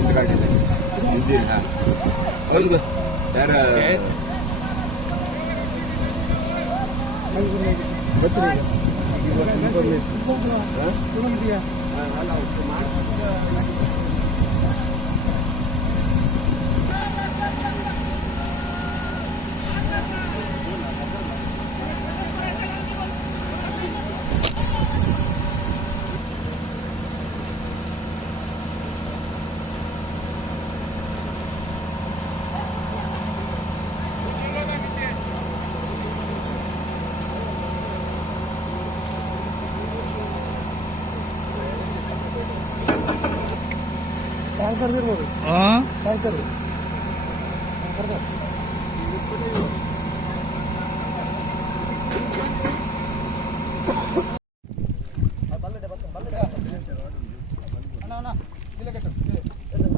ಇಂತ ಗಾಡಿ ಇದೆ ಇಂಜಿನ್. ಹಾಂ ಹೌದು ಯಾರ ಟ್ಯಾಂಕರ್ ಇರ್ಬೋದು. ಟ್ಯಾಂಕರ್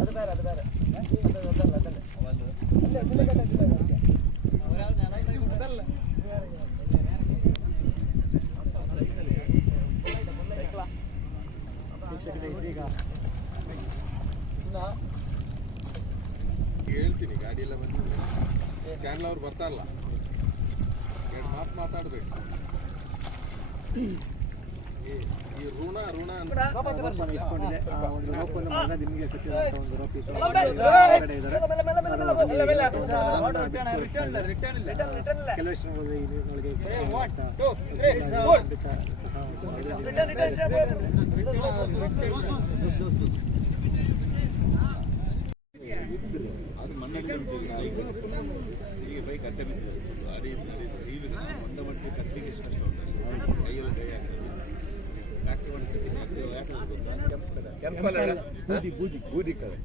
ಅದು ಬೇರೆ ಅದು ಬೇರೆ ಹೇಳ್ತೀನಿ ಗಾಡಿ ಎಲ್ಲ ಬಂದಿದೆ. ಚಾನಲ್ ಅವ್ರು ಬರ್ತಾರಲ್ಲ, ಎರಡು ಮಾತು ಮಾತಾಡ್ಬೇಕು. ಈ ಋಣ ಅಂತ ಅದು ಮಣ್ಣಲ್ಲಿ ಈಗ ಬೈಕ್ ಅಡ್ಡ ಬಿದ್ದಿದೆ. ಅಡಿ ಹೊಂಡ ಮಟ್ಟಿಗೆ ಕಟ್ಟಲಿಕ್ಕೆ ಎಷ್ಟು ಕಷ್ಟ ಉಂಟು. ಕೈಯಲ್ಲಿ ಕೈ ಹಾಕ್ತದೆ. ಫ್ಯಾಕ್ಟ್ರಿ ಮಾಡಿಸ್ತೀನಿ ಯಾಕೆ ಗೊತ್ತಾ? ಕೆಂಪು ಕಲರ್ ಬೂದಿ ಕಲರ್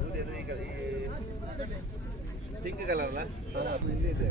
ಬೂದಿ ಅಂದರೆ ಈಗ ಈ ಪಿಂಕ್ ಕಲರ್ ಅಲ್ಲ, ಅದು ಇಲ್ಲೇ ಇದೆ.